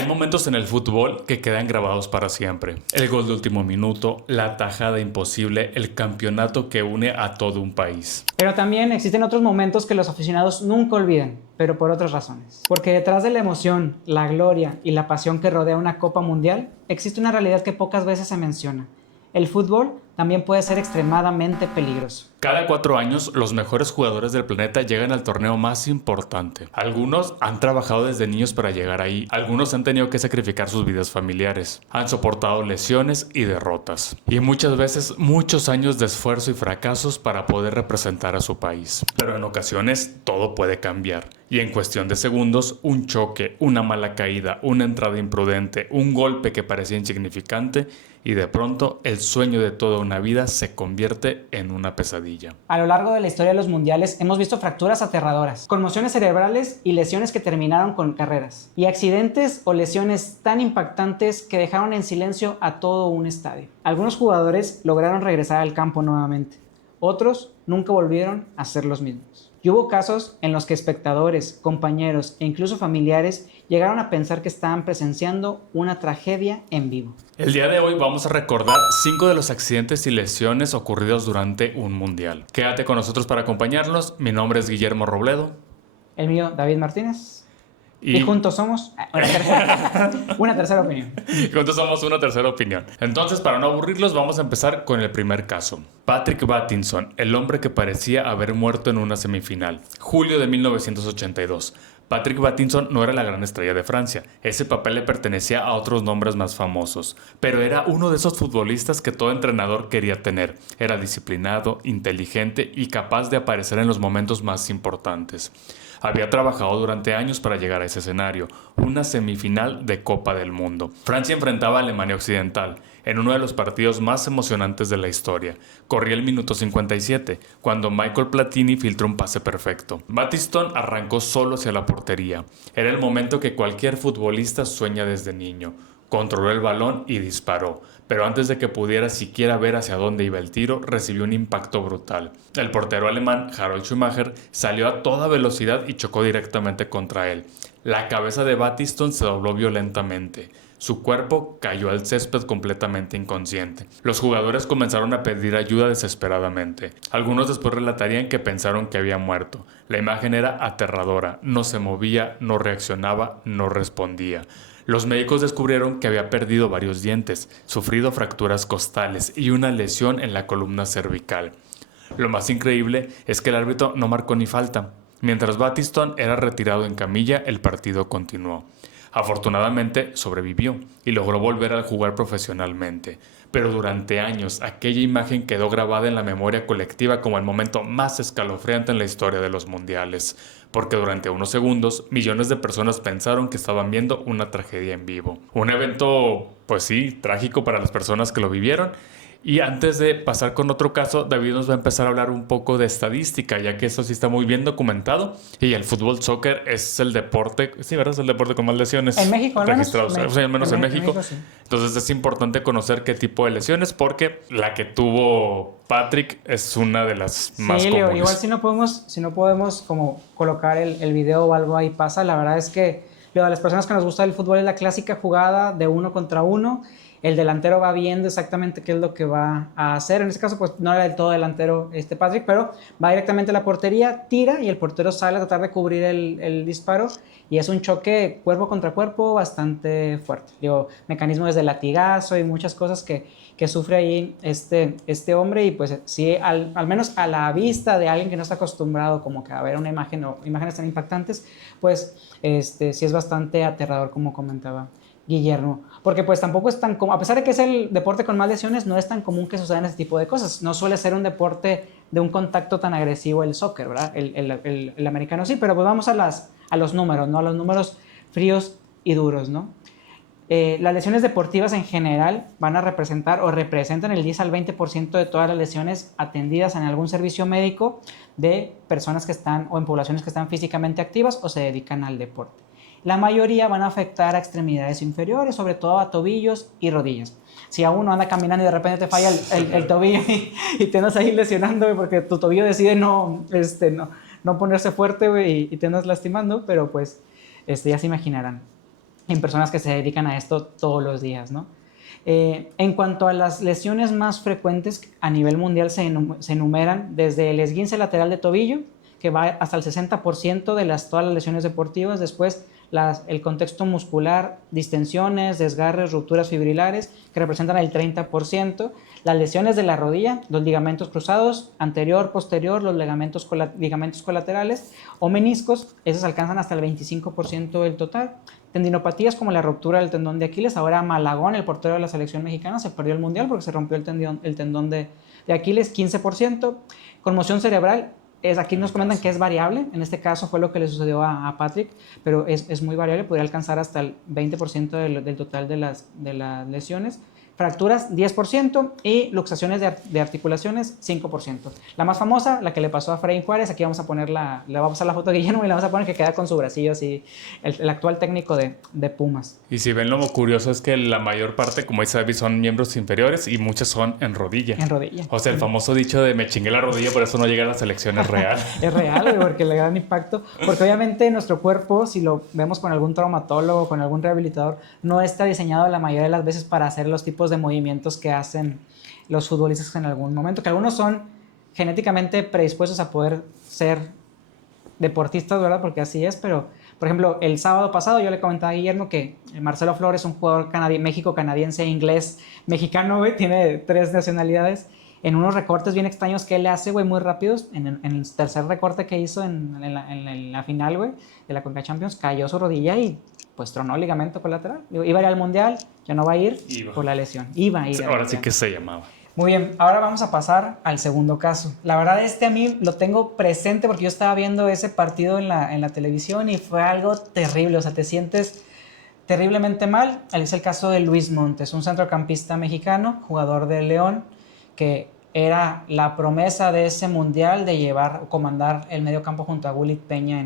Hay momentos en el fútbol que quedan grabados para siempre. El gol de último minuto, la tajada imposible, el campeonato que une a todo un país. Pero también existen otros momentos que los aficionados nunca olvidan, pero por otras razones. Porque detrás de la emoción, la gloria y la pasión que rodea una Copa Mundial, existe una realidad que pocas veces se menciona. El fútbol también puede ser extremadamente peligroso. Cada 4 años, los mejores jugadores del planeta llegan al torneo más importante. Algunos han trabajado desde niños para llegar ahí. Algunos han tenido que sacrificar sus vidas familiares. Han soportado lesiones y derrotas. Y muchas veces, muchos años de esfuerzo y fracasos para poder representar a su país. Pero en ocasiones, todo puede cambiar. Y en cuestión de segundos, un choque, una mala caída, una entrada imprudente, un golpe que parecía insignificante y de pronto el sueño de toda una vida se convierte en una pesadilla. A lo largo de la historia de los mundiales hemos visto fracturas aterradoras, conmociones cerebrales y lesiones que terminaron con carreras, y accidentes o lesiones tan impactantes que dejaron en silencio a todo un estadio. Algunos jugadores lograron regresar al campo nuevamente, otros nunca volvieron a ser los mismos. Y hubo casos en los que espectadores, compañeros e incluso familiares llegaron a pensar que estaban presenciando una tragedia en vivo. El día de hoy vamos a recordar 5 de los accidentes y lesiones ocurridos durante un mundial. Quédate con nosotros para acompañarnos. Mi nombre es Guillermo Robledo. El mío, David Martínez. Y juntos somos una tercera opinión. Juntos somos una tercera opinión. Entonces, para no aburrirlos, vamos a empezar con el primer caso. Patrick Battinson, el hombre que parecía haber muerto en una semifinal. Julio de 1982. Patrick Battinson no era la gran estrella de Francia. Ese papel le pertenecía a otros nombres más famosos. Pero era uno de esos futbolistas que todo entrenador quería tener. Era disciplinado, inteligente y capaz de aparecer en los momentos más importantes. Había trabajado durante años para llegar a ese escenario, una semifinal de Copa del Mundo. Francia enfrentaba a Alemania Occidental en uno de los partidos más emocionantes de la historia. Corría el minuto 57, cuando Michael Platini filtró un pase perfecto. Battiston arrancó solo hacia la portería. Era el momento que cualquier futbolista sueña desde niño. Controló el balón y disparó, pero antes de que pudiera siquiera ver hacia dónde iba el tiro, recibió un impacto brutal. El portero alemán, Harald Schumacher, salió a toda velocidad y chocó directamente contra él. La cabeza de Battiston se dobló violentamente. Su cuerpo cayó al césped completamente inconsciente. Los jugadores comenzaron a pedir ayuda desesperadamente. Algunos después relatarían que pensaron que había muerto. La imagen era aterradora. No se movía, no reaccionaba, no respondía. Los médicos descubrieron que había perdido varios dientes, sufrido fracturas costales y una lesión en la columna cervical. Lo más increíble es que el árbitro no marcó ni falta. Mientras Battiston era retirado en camilla, el partido continuó. Afortunadamente sobrevivió y logró volver a jugar profesionalmente. Pero durante años aquella imagen quedó grabada en la memoria colectiva como el momento más escalofriante en la historia de los mundiales, porque durante unos segundos millones de personas pensaron que estaban viendo una tragedia en vivo. Un evento, pues sí, trágico para las personas que lo vivieron. Y antes de pasar con otro caso, David nos va a empezar a hablar un poco de estadística, ya que eso sí está muy bien documentado. Y el fútbol soccer es el deporte, sí, ¿verdad? Es el deporte con más lesiones en México, registradas. Al menos en México. Sí. Entonces es importante conocer qué tipo de lesiones, porque la que tuvo Patrick es una de las más comunes. Igual si no podemos como colocar el video o algo ahí pasa, la verdad es que a las personas que nos gusta el fútbol es la clásica jugada de 1 contra 1. El delantero va viendo exactamente qué es lo que va a hacer. En este caso, pues no era del todo delantero Patrick, pero va directamente a la portería, tira y el portero sale a tratar de cubrir el disparo. Y es un choque cuerpo contra cuerpo bastante fuerte. Mecanismos de latigazo y muchas cosas que sufre ahí este hombre. Y pues sí, al menos a la vista de alguien que no está acostumbrado como que a ver una imagen o imágenes tan impactantes, pues sí es bastante aterrador, como comentaba Guillermo, porque pues tampoco es tan común, a pesar de que es el deporte con más lesiones, no es tan común que sucedan ese tipo de cosas. No suele ser un deporte de un contacto tan agresivo el soccer, ¿verdad? El americano sí, pero pues vamos a los números, ¿no? A los números fríos y duros, ¿no? Las lesiones deportivas en general van a representar o representan el 10 al 20% de todas las lesiones atendidas en algún servicio médico de personas que están o en poblaciones que están físicamente activas o se dedican al deporte. La mayoría van a afectar a extremidades inferiores, sobre todo a tobillos y rodillas. Si a uno anda caminando y de repente te falla el tobillo y te andas ahí lesionando porque tu tobillo decide no ponerse fuerte y te andas lastimando, pero pues ya se imaginarán. en personas que se dedican a esto todos los días, ¿no? En cuanto a las lesiones más frecuentes a nivel mundial se enumeran desde el esguince lateral de tobillo, que va hasta el 60% de todas las lesiones deportivas, después el contexto muscular, distensiones, desgarres, rupturas fibrilares, que representan el 30%, las lesiones de la rodilla, los ligamentos cruzados, anterior, posterior, los ligamentos colaterales o meniscos, esos alcanzan hasta el 25% del total. Tendinopatías como la ruptura del tendón de Aquiles, ahora Malagón, el portero de la selección mexicana, se perdió el mundial porque se rompió el tendón de Aquiles, 15%. Conmoción cerebral, aquí nos comentan que es variable, en este caso fue lo que le sucedió a Patrick, pero es muy variable, podría alcanzar hasta el 20% del total de las lesiones. Fracturas 10% y luxaciones de articulaciones 5%. La más famosa, la que le pasó a Efraín Juárez, aquí le vamos a pasar la foto de Guillermo y le vamos a poner que queda con su bracillo así, el actual técnico de Pumas. Y si ven, lo curioso es que la mayor parte, como dice David, son miembros inferiores y muchos son en rodilla. En rodilla. O sea, el famoso dicho de me chingué la rodilla, por eso no llega a las selecciones real. Es real, porque le da un impacto. Porque obviamente nuestro cuerpo, si lo vemos con algún traumatólogo, con algún rehabilitador, no está diseñado la mayoría de las veces para hacer los tipos de movimientos que hacen los futbolistas en algún momento, que algunos son genéticamente predispuestos a poder ser deportistas, ¿verdad? Porque así es, pero por ejemplo, el sábado pasado yo le comentaba a Guillermo que Marcelo Flores, un jugador México-canadiense, inglés, mexicano, güey, tiene 3 nacionalidades, en unos recortes bien extraños que él hace, güey, muy rápidos, en el tercer recorte que hizo en la final, güey, de la Conca Champions, cayó su rodilla y pues tronó el ligamento colateral. Iba a ir al Mundial, ya no va a ir por la lesión. Iba a ir. Ahora sí que se llamaba. Muy bien, ahora vamos a pasar al segundo caso. La verdad, a mí lo tengo presente porque yo estaba viendo ese partido en la televisión y fue algo terrible. O sea, te sientes terriblemente mal. Es el caso de Luis Montes, un centrocampista mexicano, jugador de León, que era la promesa de ese mundial de comandar el medio campo junto a Gullit Peña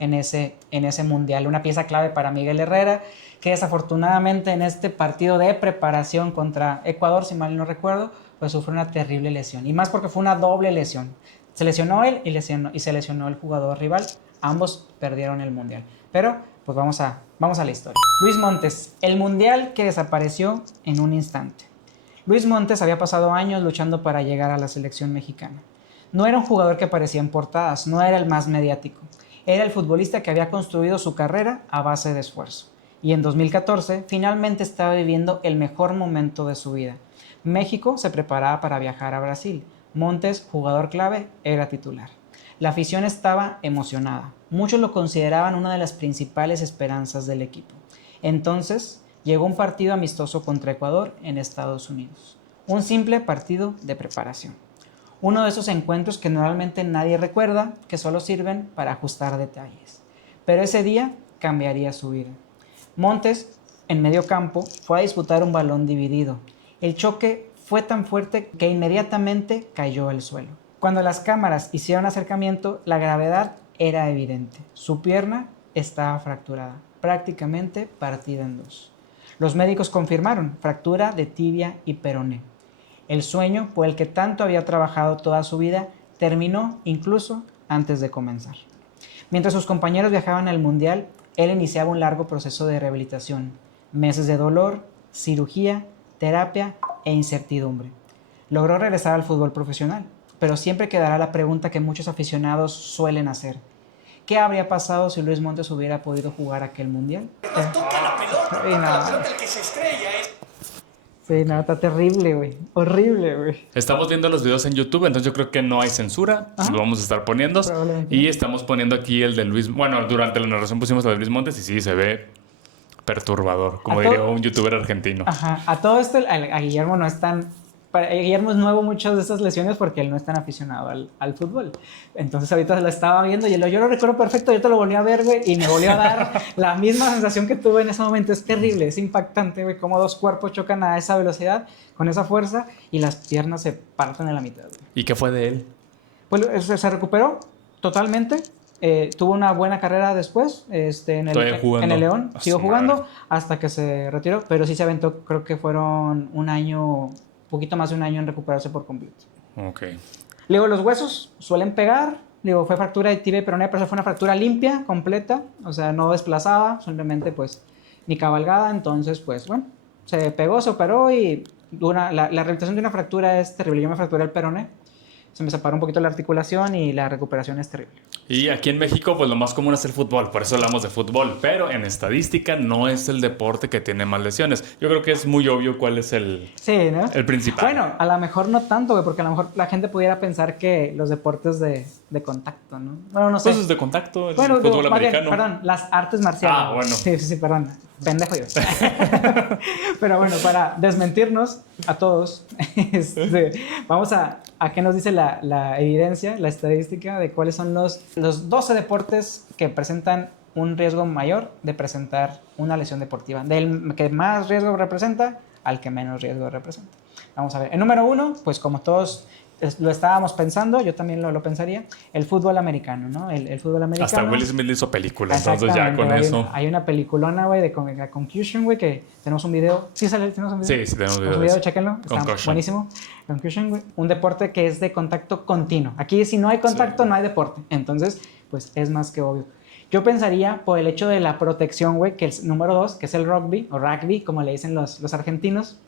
en ese mundial. Una pieza clave para Miguel Herrera, que desafortunadamente en este partido de preparación contra Ecuador, si mal no recuerdo, pues sufrió una terrible lesión. Y más porque fue una doble lesión. Se lesionó él y se lesionó el jugador rival. Ambos perdieron el mundial. Pero pues vamos a la historia. Luis Montes, el mundial que desapareció en un instante. Luis Montes había pasado años luchando para llegar a la selección mexicana. No era un jugador que aparecía en portadas, no era el más mediático. Era el futbolista que había construido su carrera a base de esfuerzo. Y en 2014 finalmente estaba viviendo el mejor momento de su vida. México se preparaba para viajar a Brasil. Montes, jugador clave, era titular. La afición estaba emocionada. Muchos lo consideraban una de las principales esperanzas del equipo. Entonces llegó un partido amistoso contra Ecuador en Estados Unidos. Un simple partido de preparación. Uno de esos encuentros que normalmente nadie recuerda, que solo sirven para ajustar detalles. Pero ese día cambiaría su vida. Montes, en medio campo, fue a disputar un balón dividido. El choque fue tan fuerte que inmediatamente cayó al suelo. Cuando las cámaras hicieron acercamiento, la gravedad era evidente. Su pierna estaba fracturada, prácticamente partida en dos. Los médicos confirmaron fractura de tibia y peroné. El sueño por el que tanto había trabajado toda su vida terminó incluso antes de comenzar. Mientras sus compañeros viajaban al Mundial, él iniciaba un largo proceso de rehabilitación, meses de dolor, cirugía, terapia e incertidumbre. Logró regresar al fútbol profesional, pero siempre quedará la pregunta que muchos aficionados suelen hacer. ¿Qué habría pasado si Luis Montes hubiera podido jugar aquel Mundial? Nos toca la pelota, el que se estrella es... Sí, no, está terrible, güey. Horrible, güey. Estamos viendo los videos en YouTube, entonces yo creo que no hay censura. Ajá. Lo vamos a estar poniendo. Y estamos poniendo aquí el de Luis... Bueno, durante la narración pusimos el de Luis Montes y sí, se ve perturbador, como diría un youtuber argentino. Ajá. A todo esto, a Guillermo no es tan... Para Guillermo es nuevo muchas de estas lesiones porque él no es tan aficionado al fútbol. Entonces ahorita lo estaba viendo y yo lo recuerdo perfecto. Yo te lo volví a ver, güey, y me volvió a dar la misma sensación que tuve en ese momento. Es terrible, es impactante, güey, cómo dos cuerpos chocan a esa velocidad, con esa fuerza, y las piernas se parten en la mitad, güey. ¿Y qué fue de él? Pues se recuperó totalmente. Tuvo una buena carrera después en el León. Siguió jugando hasta que se retiró, pero sí se aventó, creo que fueron poquito más de un año en recuperarse por completo. Ok. Luego los huesos suelen pegar. Digo, fue fractura de tibia y peroné, pero fue una fractura limpia, completa. O sea, no desplazaba, simplemente pues ni cabalgada, entonces pues bueno, se pegó, se operó y la rehabilitación de una fractura es terrible. Yo me fracturé el peroné, se me separó un poquito la articulación y la recuperación es terrible. Y aquí en México, pues lo más común es el fútbol, por eso hablamos de fútbol, pero en estadística no es el deporte que tiene más lesiones. Yo creo que es muy obvio cuál es sí, ¿no? el principal. Bueno, a lo mejor no tanto, güey, porque a lo mejor la gente pudiera pensar que los deportes de contacto, ¿no? Bueno, no sé. Pues es de contacto, el Bueno, fútbol más bien, americano. perdón, las artes marciales. Ah, bueno. Sí, perdón. Pendejo yo. Pero bueno, para desmentirnos a todos, vamos a qué nos dice la evidencia, la estadística de cuáles son los 12 deportes que presentan un riesgo mayor de presentar una lesión deportiva. Del que más riesgo representa al que menos riesgo representa. Vamos a ver. El número 1, pues como todos lo estábamos pensando, yo también lo pensaría, el fútbol americano, ¿no? El fútbol americano. Hasta Will Smith hizo película, entonces ya con eso. Hay una peliculona, güey, de Concussion, güey, que tenemos un video. ¿Sí sale? ¿Tenemos un video? Sí, tenemos un video. Chéquenlo. Está Concussion. Buenísimo. Concussion, güey. Un deporte que es de contacto continuo. Aquí si no hay contacto, no hay deporte. Entonces, pues es más que obvio. Yo pensaría, por el hecho de la protección, güey, que el número 2, que es el rugby, o rugby, como le dicen los argentinos,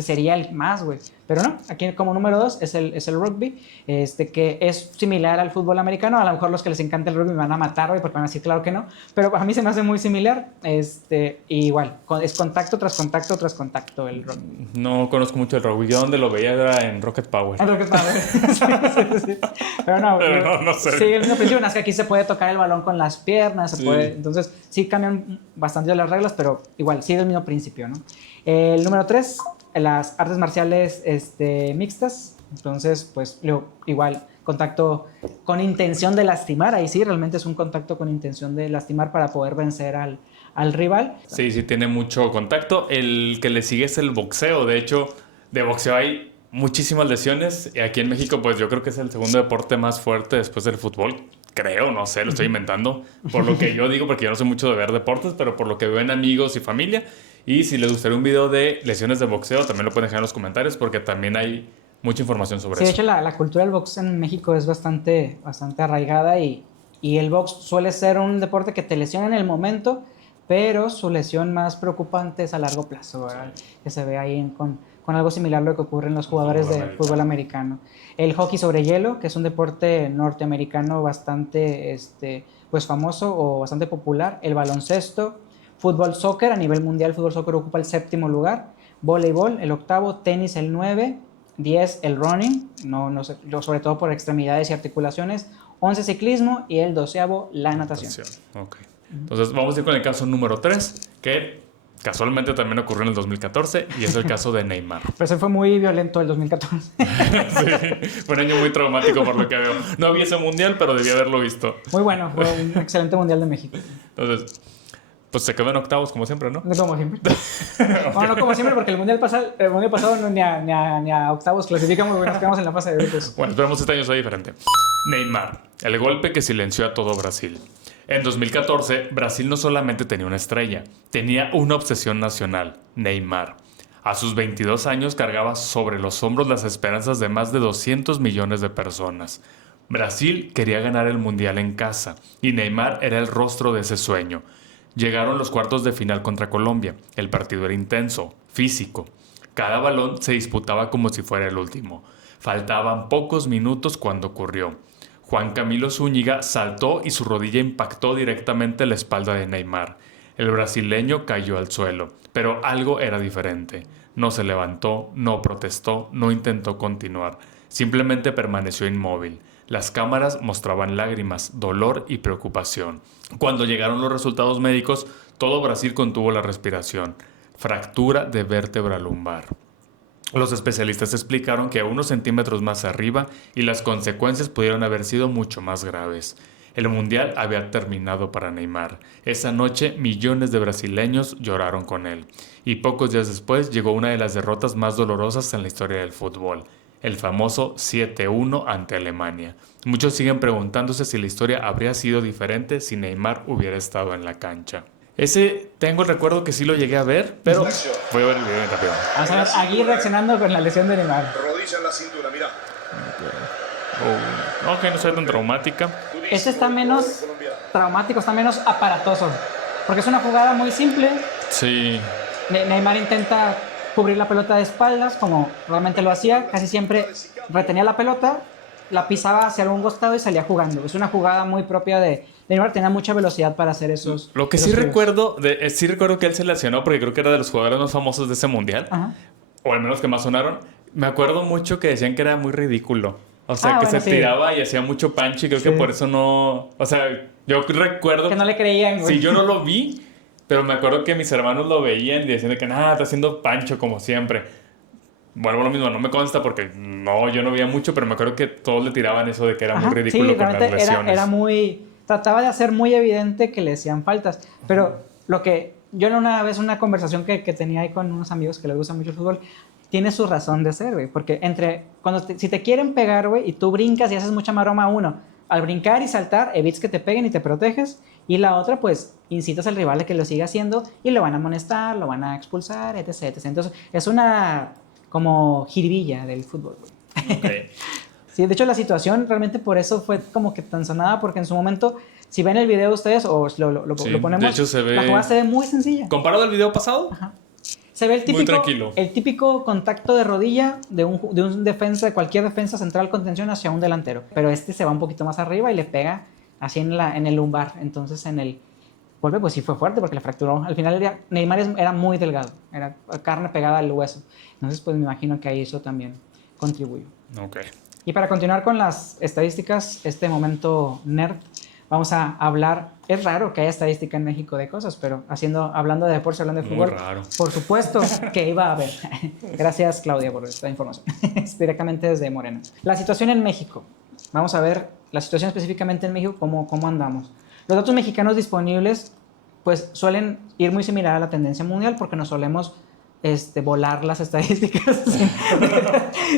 sería el más, güey. Pero no, aquí como número 2 es el rugby, que es similar al fútbol americano. A lo mejor los que les encanta el rugby me van a matar, güey, porque van a decir claro que no. Pero a mí se me hace muy similar. Igual, es contacto tras contacto tras contacto el rugby. No conozco mucho el rugby. Yo donde lo veía era en Rocket Power. En Rocket Power. sí. Pero no sé. Sí, el mismo principio, es que aquí se puede tocar el balón con las piernas, se puede. Entonces, sí cambian bastante las reglas, pero igual, sí es el mismo principio, ¿no? El número 3, las artes marciales mixtas. Entonces, pues igual, contacto con intención de lastimar. Ahí sí, realmente es un contacto con intención de lastimar para poder vencer al rival. Sí, tiene mucho contacto. El que le sigue es el boxeo. De hecho, de boxeo hay muchísimas lesiones. Y aquí en México, pues yo creo que es el segundo deporte más fuerte después del fútbol. Creo, no sé, lo estoy inventando. Por lo que yo digo, porque yo no sé mucho de ver deportes, pero por lo que veo en amigos y familia. Y si les gustaría un video de lesiones de boxeo, también lo pueden dejar en los comentarios, porque también hay mucha información sobre eso. Sí, de hecho, la cultura del box en México es bastante arraigada y el box suele ser un deporte que te lesiona en el momento, pero su lesión más preocupante es a largo plazo, ¿verdad? Que se ve ahí con algo similar a lo que ocurre en los jugadores de fútbol americano. El hockey sobre hielo, que es un deporte norteamericano bastante pues famoso o bastante popular. El baloncesto, fútbol soccer a nivel mundial, fútbol soccer ocupa el 7º lugar. Voleibol, el 8º, tenis el 9, 10 el running, no sé, sobre todo por extremidades y articulaciones, 11 ciclismo y el 12º la natación. Okay. Entonces vamos a ir con el caso número 3, que casualmente también ocurrió en el 2014 y es el caso de Neymar. Pero ese fue muy violento el 2014. Sí, fue un año muy traumático por lo que veo. No vi ese mundial, pero debí haberlo visto. Muy bueno, fue un excelente mundial de México. Entonces, pues se quedó en octavos como siempre, ¿no? Como siempre. Bueno, no como siempre, porque el mundial pasado no, ni a octavos clasificamos, nos quedamos en la fase de grupos. Bueno, esperemos este año sea diferente. Neymar, el golpe que silenció a todo Brasil. En 2014, Brasil no solamente tenía una estrella, tenía una obsesión nacional, Neymar. A sus 22 años cargaba sobre los hombros las esperanzas de más de 200 millones de personas. Brasil quería ganar el mundial en casa y Neymar era el rostro de ese sueño. Llegaron los cuartos de final contra Colombia. El partido era intenso, físico. Cada balón se disputaba como si fuera el último. Faltaban pocos minutos cuando ocurrió. Juan Camilo Zúñiga saltó y su rodilla impactó directamente en la espalda de Neymar. El brasileño cayó al suelo, pero algo era diferente. No se levantó, no protestó, no intentó continuar. Simplemente permaneció inmóvil. Las cámaras mostraban lágrimas, dolor y preocupación. Cuando llegaron los resultados médicos, todo Brasil contuvo la respiración. Fractura de vértebra lumbar. Los especialistas explicaron que a unos centímetros más arriba y las consecuencias pudieron haber sido mucho más graves. El mundial había terminado para Neymar. Esa noche millones de brasileños lloraron con él. Y pocos días después llegó una de las derrotas más dolorosas en la historia del fútbol. El famoso 7-1 ante Alemania. Muchos siguen preguntándose si la historia habría sido diferente si Neymar hubiera estado en la cancha. Ese tengo el recuerdo que sí lo llegué a ver, pero voy a ver el video bien rápido. Vamos a ver aquí reaccionando con la lesión de Neymar. Rodilla en la cintura, mira. Ok, no soy tan traumática. Este está menos traumático, está menos aparatoso. Porque es una jugada muy simple, Sí. Neymar intenta cubrir la pelota de espaldas, como realmente lo hacía, casi siempre retenía la pelota, la pisaba hacia algún costado y salía jugando. Es una jugada muy propia de Neymar, tenía mucha velocidad para hacer Lo que esos sí giros. recuerdo, sí recuerdo que él se lesionó porque creo que era de los jugadores más famosos de ese mundial, Ajá. o al menos que más sonaron. Me acuerdo mucho que decían que era muy ridículo. O sea, que Bueno, se sí. tiraba y hacía mucho pancho y creo que Sí. por eso no... O sea, yo recuerdo... Que no le creían, güey. Sí, yo no lo vi, pero me acuerdo que mis hermanos lo veían y decían que nada, está haciendo pancho como siempre. Vuelvo a lo mismo, no me consta porque no, yo no veía mucho, pero me acuerdo que todos le tiraban eso de que era muy Ajá, ridículo sí, con las realmente lesiones. era muy... Trataba de hacer muy evidente que le hacían faltas. Pero lo que... Yo en una vez una conversación que tenía ahí con unos amigos que les gusta mucho el fútbol, tiene su razón de ser, güey. Porque si te quieren pegar, güey, y tú brincas y haces mucha maroma, uno, al brincar y saltar, evitas que te peguen y te proteges. Y la otra, pues, incitas al rival a que lo siga haciendo y lo van a amonestar, lo van a expulsar, etc, etc. Entonces, es una como jiribilla del fútbol, güey. Okay. Sí, de hecho la situación realmente por eso fue como que tan sonada, porque en su momento, si ven el video ustedes o Sí, lo ponemos, de hecho se ve... la jugada se ve muy sencilla. ¿Comparado al video pasado? Ajá. Se ve Muy tranquilo. el típico contacto de rodilla de un defensa, de cualquier defensa central contención hacia un delantero. Pero este se va un poquito más arriba y le pega así en el lumbar. Entonces en el golpe pues sí fue fuerte porque le fracturó. Al final Neymar era muy delgado, era carne pegada al hueso. Entonces pues me imagino que ahí eso también contribuyó. Ok. Y para continuar con las estadísticas, este momento nerd, vamos a hablar. Es raro que haya estadística en México de cosas, pero hablando de deportes, hablando de fútbol, raro. por supuesto que iba a haber. Gracias, Claudia, por esta información. Es directamente desde Morena. La situación en México. Vamos a ver la situación específicamente en México, cómo andamos. Los datos mexicanos disponibles pues suelen ir muy similar a la tendencia mundial porque nos solemos volar las estadísticas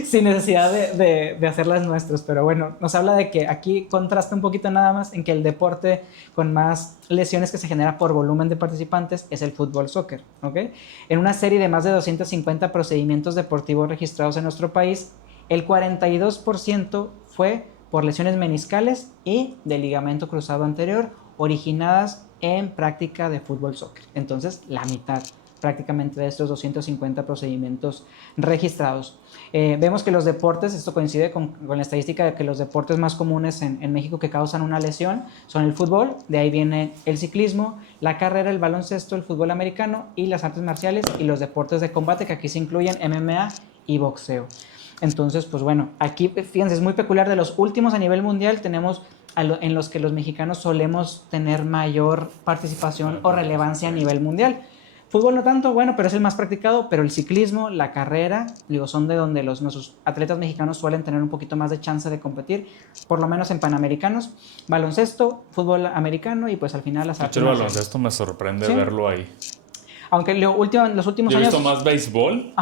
sin necesidad de hacerlas nuestras. Pero bueno, nos habla de que aquí contrasta un poquito nada más en que el deporte con más lesiones que se genera por volumen de participantes es el fútbol soccer, ¿okay? En una serie de más de 250 procedimientos deportivos registrados en nuestro país, el 42% fue por lesiones meniscales y de ligamento cruzado anterior originadas en práctica de fútbol soccer. Entonces, la mitad prácticamente de estos 250 procedimientos registrados. Vemos que los deportes, esto coincide con la estadística de que los deportes más comunes en México que causan una lesión son el fútbol, de ahí viene el ciclismo, la carrera, el baloncesto, el fútbol americano y las artes marciales y los deportes de combate, que aquí se incluyen MMA y boxeo. Entonces, pues bueno, aquí fíjense, es muy peculiar. De los últimos a nivel mundial tenemos en los que los mexicanos solemos tener mayor participación o relevancia a nivel mundial. Fútbol no tanto, bueno, pero es el más practicado, pero el ciclismo, la carrera, son de donde nuestros atletas mexicanos suelen tener un poquito más de chance de competir, por lo menos en Panamericanos, baloncesto, fútbol americano y pues al final las artes. El baloncesto me sorprende verlo ahí. Aunque los últimos Yo he años... visto más béisbol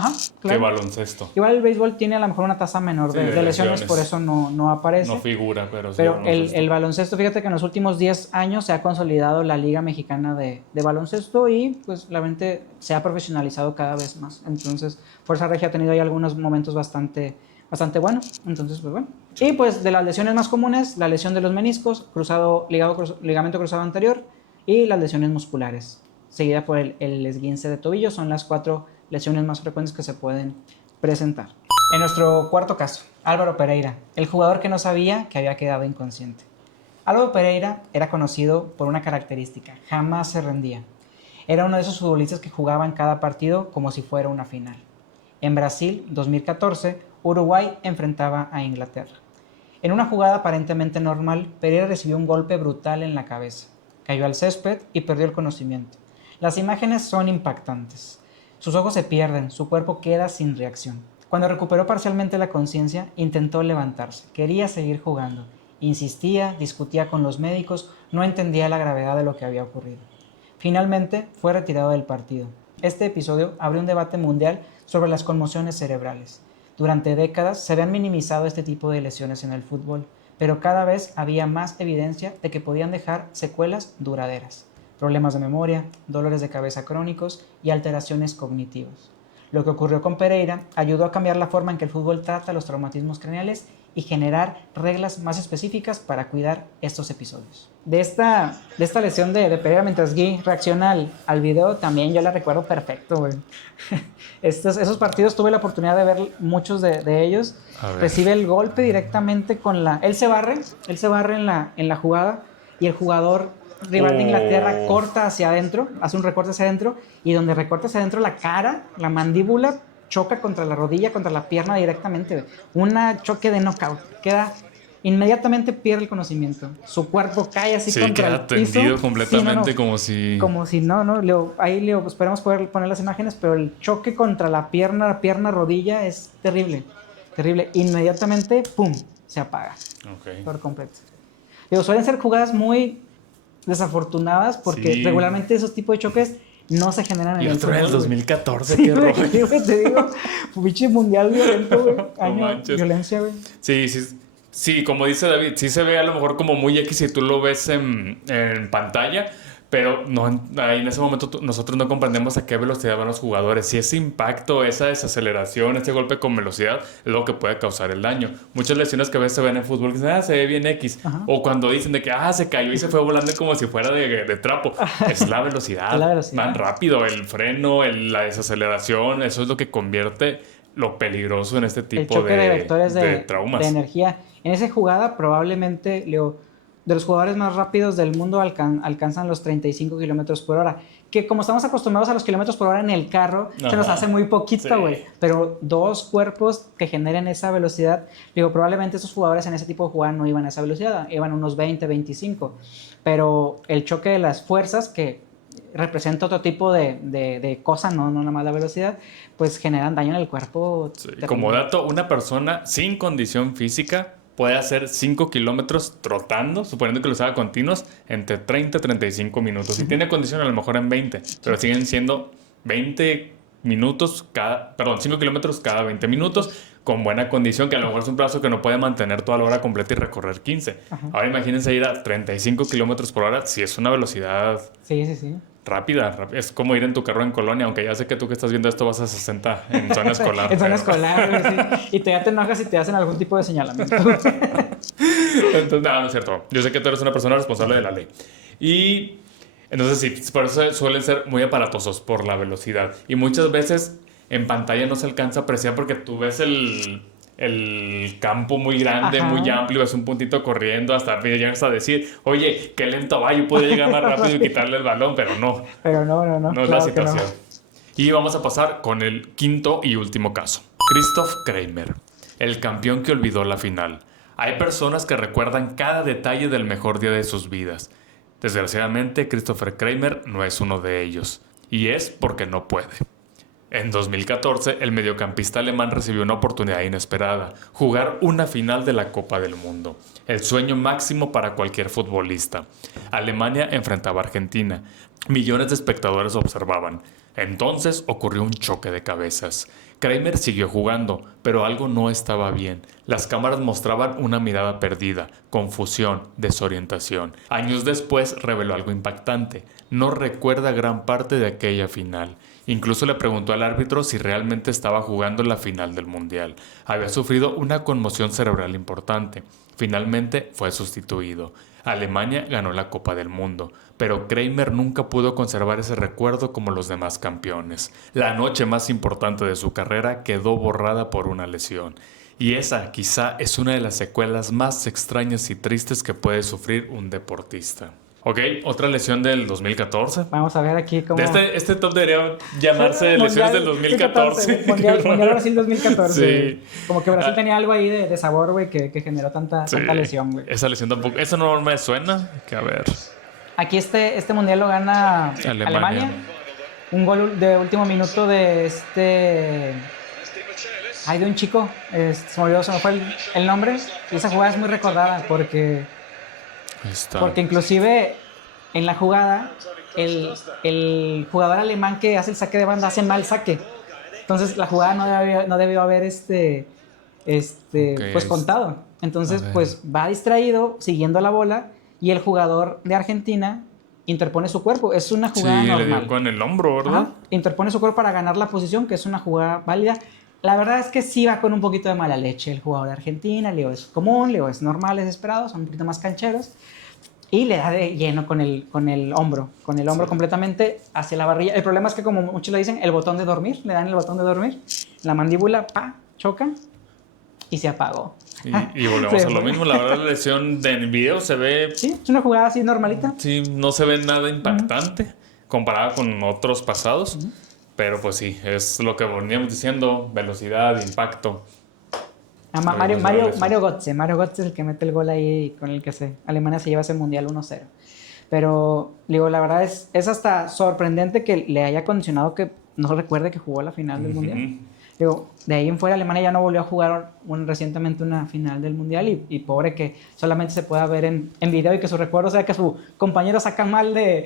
que claro. baloncesto. Igual el béisbol tiene a lo mejor una tasa menor de lesiones, por eso no aparece. No figura, pero sí. Pero el baloncesto, fíjate que en los últimos 10 años se ha consolidado la Liga Mexicana de Baloncesto y pues la mente se ha profesionalizado cada vez más. Entonces, Fuerza Regia ha tenido ahí algunos momentos bastante buenos. Entonces, pues bueno. Y pues de las lesiones más comunes, la lesión de los meniscos, ligamento cruzado anterior y las lesiones musculares, seguida por el esguince de tobillo. Son las 4 lesiones más frecuentes que se pueden presentar. En nuestro cuarto caso, Álvaro Pereira, el jugador que no sabía que había quedado inconsciente. Álvaro Pereira era conocido por una característica: jamás se rendía. Era uno de esos futbolistas que jugaban cada partido como si fuera una final. En Brasil, 2014, Uruguay enfrentaba a Inglaterra. En una jugada aparentemente normal, Pereira recibió un golpe brutal en la cabeza. Cayó al césped y perdió el conocimiento. Las imágenes son impactantes. Sus ojos se pierden, su cuerpo queda sin reacción. Cuando recuperó parcialmente la conciencia, intentó levantarse. Quería seguir jugando. Insistía, discutía con los médicos, no entendía la gravedad de lo que había ocurrido. Finalmente, fue retirado del partido. Este episodio abrió un debate mundial sobre las conmociones cerebrales. Durante décadas se habían minimizado este tipo de lesiones en el fútbol, pero cada vez había más evidencia de que podían dejar secuelas duraderas. Problemas de memoria, dolores de cabeza crónicos y alteraciones cognitivas. Lo que ocurrió con Pereira ayudó a cambiar la forma en que el fútbol trata los traumatismos craneales y generar reglas más específicas para cuidar estos episodios. De esta lesión de Pereira mientras Gui reacciona al video, también yo la recuerdo perfecto, güey. Esos partidos tuve la oportunidad de ver muchos de ellos. Recibe el golpe directamente con la... Él se barre en la jugada y el jugador rival de Inglaterra corta hacia adentro, hace un recorte hacia adentro y donde recorta hacia adentro la cara, la mandíbula, choca contra la rodilla, contra la pierna directamente. Un choque de knockout. Inmediatamente pierde el conocimiento. Su cuerpo cae así contra el piso. Sí, queda tendido completamente, como si... Como si ahí esperemos poder poner las imágenes, pero el choque contra la pierna, rodilla es terrible. Terrible. Inmediatamente, ¡pum!, se apaga. Por completo. Suelen ser jugadas muy desafortunadas porque regularmente esos tipos de choques no se generan en el otro en el 2014, sí, qué rollo. Te digo, pinche mundial violento, güey. Año violencia, güey. Sí, como dice David, sí se ve a lo mejor como muy X si tú lo ves en pantalla, pero no, ahí en ese momento nosotros no comprendemos a qué velocidad van los jugadores. Si ese impacto, esa desaceleración, ese golpe con velocidad es lo que puede causar el daño. Muchas lesiones que a veces se ven en fútbol que dicen, se ve bien X. Ajá. O cuando dicen de que se cayó y se fue volando como si fuera de trapo. Es la velocidad. Es la velocidad. Tan rápido, el freno, la desaceleración, eso es lo que convierte lo peligroso en este tipo de vectores de traumas. De energía. En esa jugada probablemente, de los jugadores más rápidos del mundo alcanzan los 35 kilómetros por hora. Que como estamos acostumbrados a los kilómetros por hora en el carro, se nos hace muy poquito, güey. Pero dos cuerpos que generen esa velocidad, probablemente esos jugadores en ese tipo de jugada no iban a esa velocidad, iban unos 20, 25. Pero el choque de las fuerzas, que representa otro tipo de cosa, no nada más la velocidad, pues generan daño en el cuerpo. Como dato, una persona sin condición física puede hacer 5 kilómetros trotando, suponiendo que los haga continuos, entre 30 y 35 minutos. Si tiene condición, a lo mejor en 20, pero siguen siendo 20 minutos 5 kilómetros cada 20 minutos, con buena condición, que a lo mejor es un brazo que no puede mantener toda la hora completa y recorrer 15. Ajá. Ahora imagínense ir a 35 kilómetros por hora, si es una velocidad... Sí. Rápida. Es como ir en tu carro en Colonia, aunque ya sé que tú que estás viendo esto vas a 60 en zona escolar. En zona escolar, sí. Y ya te enojas y te hacen algún tipo de señalamiento. Entonces, no es cierto. Yo sé que tú eres una persona responsable de la ley. Y entonces sí, por eso suelen ser muy aparatosos por la velocidad. Y muchas veces en pantalla no se alcanza a apreciar porque tú ves el campo muy grande, muy amplio, ves un puntito corriendo, hasta llegas a decir, oye, qué lento va, yo puedo llegar más rápido y quitarle el balón, pero no. No es la situación. Y vamos a pasar con el quinto y último caso. Christoph Kramer, el campeón que olvidó la final. Hay personas que recuerdan cada detalle del mejor día de sus vidas. Desgraciadamente, Christopher Kramer no es uno de ellos. Y es porque no puede. En 2014, el mediocampista alemán recibió una oportunidad inesperada, jugar una final de la Copa del Mundo, el sueño máximo para cualquier futbolista. Alemania enfrentaba a Argentina. Millones de espectadores observaban. Entonces ocurrió un choque de cabezas. Kramer siguió jugando, pero algo no estaba bien. Las cámaras mostraban una mirada perdida, confusión, desorientación. Años después reveló algo impactante. No recuerda gran parte de aquella final. Incluso le preguntó al árbitro si realmente estaba jugando la final del Mundial. Había sufrido una conmoción cerebral importante. Finalmente fue sustituido. Alemania ganó la Copa del Mundo, pero Kramer nunca pudo conservar ese recuerdo como los demás campeones. La noche más importante de su carrera quedó borrada por una lesión. Y esa quizá es una de las secuelas más extrañas y tristes que puede sufrir un deportista. Ok, otra lesión del 2014. Vamos a ver aquí cómo... Este top debería llamarse lesiones del 2014. Mundial Brasil 2014. Sí. Como que Brasil tenía algo ahí de sabor, güey, que generó tanta lesión, güey. Esa lesión tampoco... Eso no me suena. Que a ver... Aquí este mundial lo gana Alemania. Un gol de último minuto de de un chico. Se me fue el nombre. Y esa jugada es muy recordada porque inclusive en la jugada el jugador alemán que hace el saque de banda hace mal saque. Entonces la jugada no debió haber pues contado. Entonces pues va distraído siguiendo la bola y el jugador de Argentina interpone su cuerpo. Es una jugada normal. Le dio con el hombro, ¿verdad? Ajá. Interpone su cuerpo para ganar la posición, que es una jugada válida. La verdad es que sí va con un poquito de mala leche el jugador de Argentina. Leo es común, Leo es normal, es esperado, son un poquito más cancheros. Y le da de lleno con el hombro Sí. completamente hacia la barrilla. El problema es que, como muchos le dicen, el botón de dormir, le dan el botón de dormir, la mandíbula, pa, choca y se apagó. Y volvemos Se a lo fue. mismo. La verdad, la lesión del video se ve. Sí, es una jugada así normalita. Sí, no se ve nada impactante comparada con otros pasados. Pero pues sí, es lo que veníamos diciendo: velocidad, impacto. Lo vimos en la lesión. Mario Götze es el que mete el gol ahí con el que Alemania se lleva ese mundial 1-0. Pero, digo, la verdad es hasta sorprendente que le haya condicionado que no recuerde que jugó la final del mundial. Digo, de ahí en fuera Alemania ya no volvió a jugar recientemente una final del mundial y pobre que solamente se pueda ver en video y que su recuerdo sea que su compañero saca mal de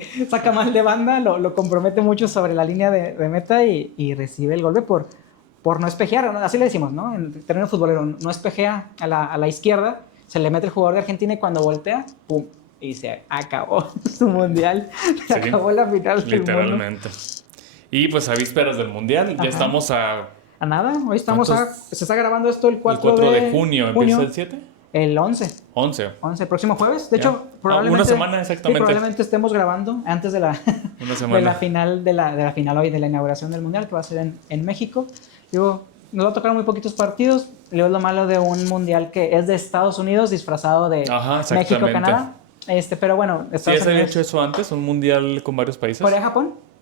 banda, lo compromete mucho sobre la línea de meta y recibe el golpe por no espejear, ¿no? Así le decimos, ¿no? En términos futbolero, no espejea a la izquierda, se le mete el jugador de Argentina y cuando voltea, ¡pum! Y se acabó su mundial, se Sí, acabó la final del mundo. literalmente. Y pues a vísperas del mundial, ya Ajá. estamos a. A nada, hoy estamos se está grabando esto el 4, El 4 de junio. ¿Empieza el 7? El 11. 11. El próximo jueves. De hecho, probablemente. Una semana exactamente. Sí, probablemente estemos grabando antes de la, Una semana. de la final de la final hoy, de la inauguración del mundial, que va a ser en México. Digo, nos va a tocar muy poquitos partidos. Luego es lo malo de un mundial que es de Estados Unidos disfrazado de México-Canadá. Pero bueno, ¿Sí se había hecho eso antes? ¿Un mundial con varios países?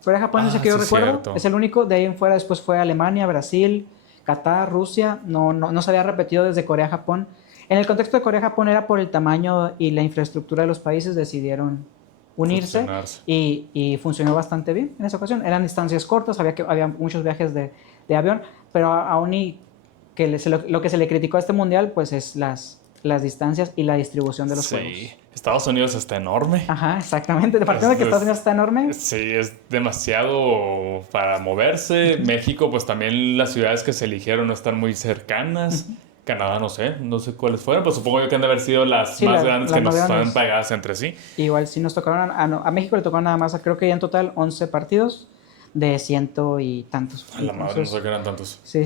Corea-Japón es el que yo recuerdo. Cierto. Es el único. De ahí en fuera después fue Alemania, Brasil, Qatar, Rusia. No se había repetido desde Corea-Japón. En el contexto de Corea-Japón era por el tamaño y la infraestructura de los países, decidieron unirse y funcionó bastante bien en esa ocasión. Eran distancias cortas, había muchos viajes de avión, pero aún y que lo que se le criticó a este mundial pues es las distancias y la distribución de los juegos. Estados Unidos está enorme. Ajá, exactamente. De partiendo de que Estados Unidos está enorme. Sí, es demasiado para moverse. México, pues también las ciudades que se eligieron no están muy cercanas. Canadá, no sé cuáles fueron, pero supongo yo que han de haber sido las más grandes que nos estaban pegadas entre sí. Igual sí nos tocaron, a México le tocaron nada más, creo que ya en total 11 partidos de 100 y tantos. A la madre, no sé que eran tantos. Sí.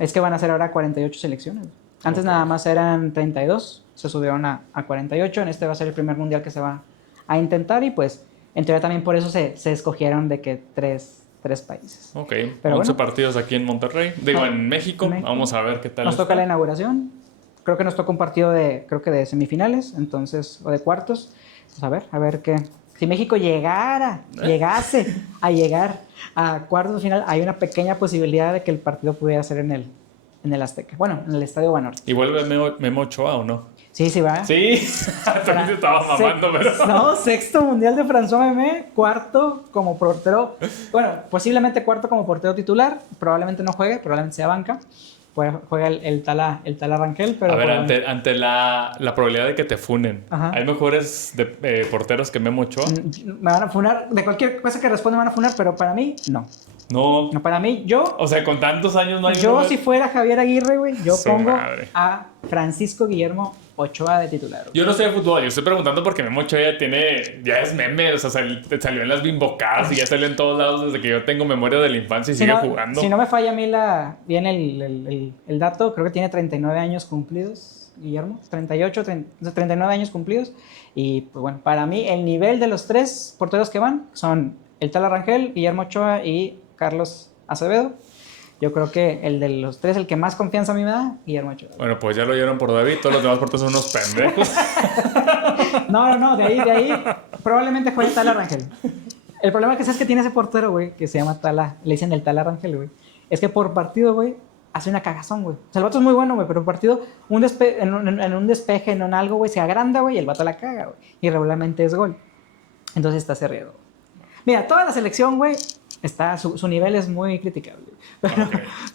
Es que van a ser ahora 48 selecciones. Antes nada más eran 32, se subieron a 48. En este va a ser el primer mundial que se va a intentar y pues en teoría también por eso se escogieron de que tres países. Ok, pero 11 partidos aquí en Monterrey. En México. Vamos a ver qué tal. Nos toca la inauguración. Creo que nos toca un partido de semifinales, entonces, o de cuartos. Pues a ver qué. Si México llegase a llegar a cuartos de final, hay una pequeña posibilidad de que el partido pudiera ser en el Azteca. Bueno, en el Estadio Banorte. ¿Y vuelve Memo Ochoa o no? Sí, va. Sí, también se estaba mamando, pero. No, sexto mundial de François Memé, cuarto como portero. Bueno, posiblemente cuarto como portero titular. Probablemente no juegue, probablemente sea banca. Juega el Tala Rangel, pero... A ver, ante la probabilidad de que te funen, Ajá. ¿hay mejores porteros que Memo Ochoa? Me van a funar, de cualquier cosa que responda me van a funar, pero para mí, no. No. No, para mí, O sea, con tantos años no hay... Yo, si fuera Javier Aguirre, güey, yo pongo madre. a Francisco Guillermo Ochoa de titular. Yo no sé de fútbol, yo estoy preguntando porque Memo Ochoa ya es meme, o sea, salió en las bimbocadas y ya salió en todos lados desde que yo tengo memoria de la infancia y sigue jugando. Si no me falla a mí bien el dato, creo que tiene 39 años cumplidos, Guillermo, 39 años cumplidos. Y pues bueno, para mí el nivel de los tres porteros que van son el Tala Rangel, Guillermo Ochoa y Carlos Acevedo. Yo creo que el de los tres, el que más confianza a mí me da, Guillermo Ochoa. Bueno, pues ya lo oyeron por David, todos los demás porteros son unos pendejos. No, de ahí probablemente fue el Tala Rangel. El problema que es que tiene ese portero, güey, que se llama Tala, le dicen el Tala Rangel, güey. Es que por partido, güey, hace una cagazón, güey. O sea, el vato es muy bueno, güey, pero por partido, en un despeje, en algo, güey, se agranda, güey, y el vato la caga, güey. Y regularmente es gol. Entonces está cerrado. Mira, toda la selección, güey, su nivel es muy criticable.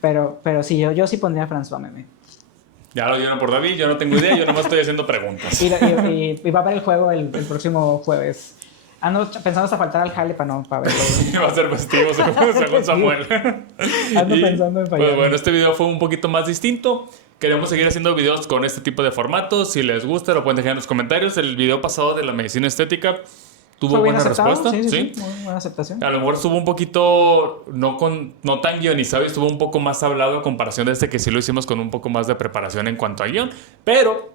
Pero sí, yo sí pondría a François Memé. Ya lo oyeron por David, yo no tengo idea, yo nomás estoy haciendo preguntas. Y va a haber el juego el próximo jueves. Ando pensando hasta faltar al jale para verlo. Va a ser festivo según Samuel. Ando pensando en fallar. Pues bueno, este video fue un poquito más distinto. Queremos seguir haciendo videos con este tipo de formatos. Si les gusta, lo pueden dejar en los comentarios. El video pasado de la medicina estética ¿Tuvo Fue bien buena aceptado, respuesta? sí, muy buena aceptación. A lo mejor estuvo un poquito, no tan guionizado, y estuvo un poco más hablado a comparación de este que sí lo hicimos con un poco más de preparación en cuanto a guión. Pero,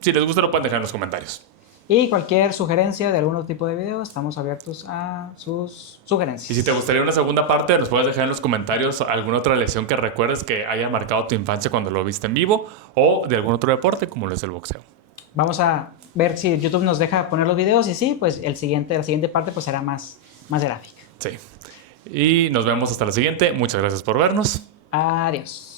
si les gusta, lo pueden dejar en los comentarios. Y cualquier sugerencia de algún otro tipo de video, estamos abiertos a sus sugerencias. Y si te gustaría una segunda parte, nos puedes dejar en los comentarios alguna otra lesión que recuerdes que haya marcado tu infancia cuando lo viste en vivo, o de algún otro deporte como lo es el boxeo. Vamos a ver si YouTube nos deja poner los videos y sí, pues la siguiente parte pues será más gráfica. Sí. Y nos vemos hasta la siguiente. Muchas gracias por vernos. Adiós.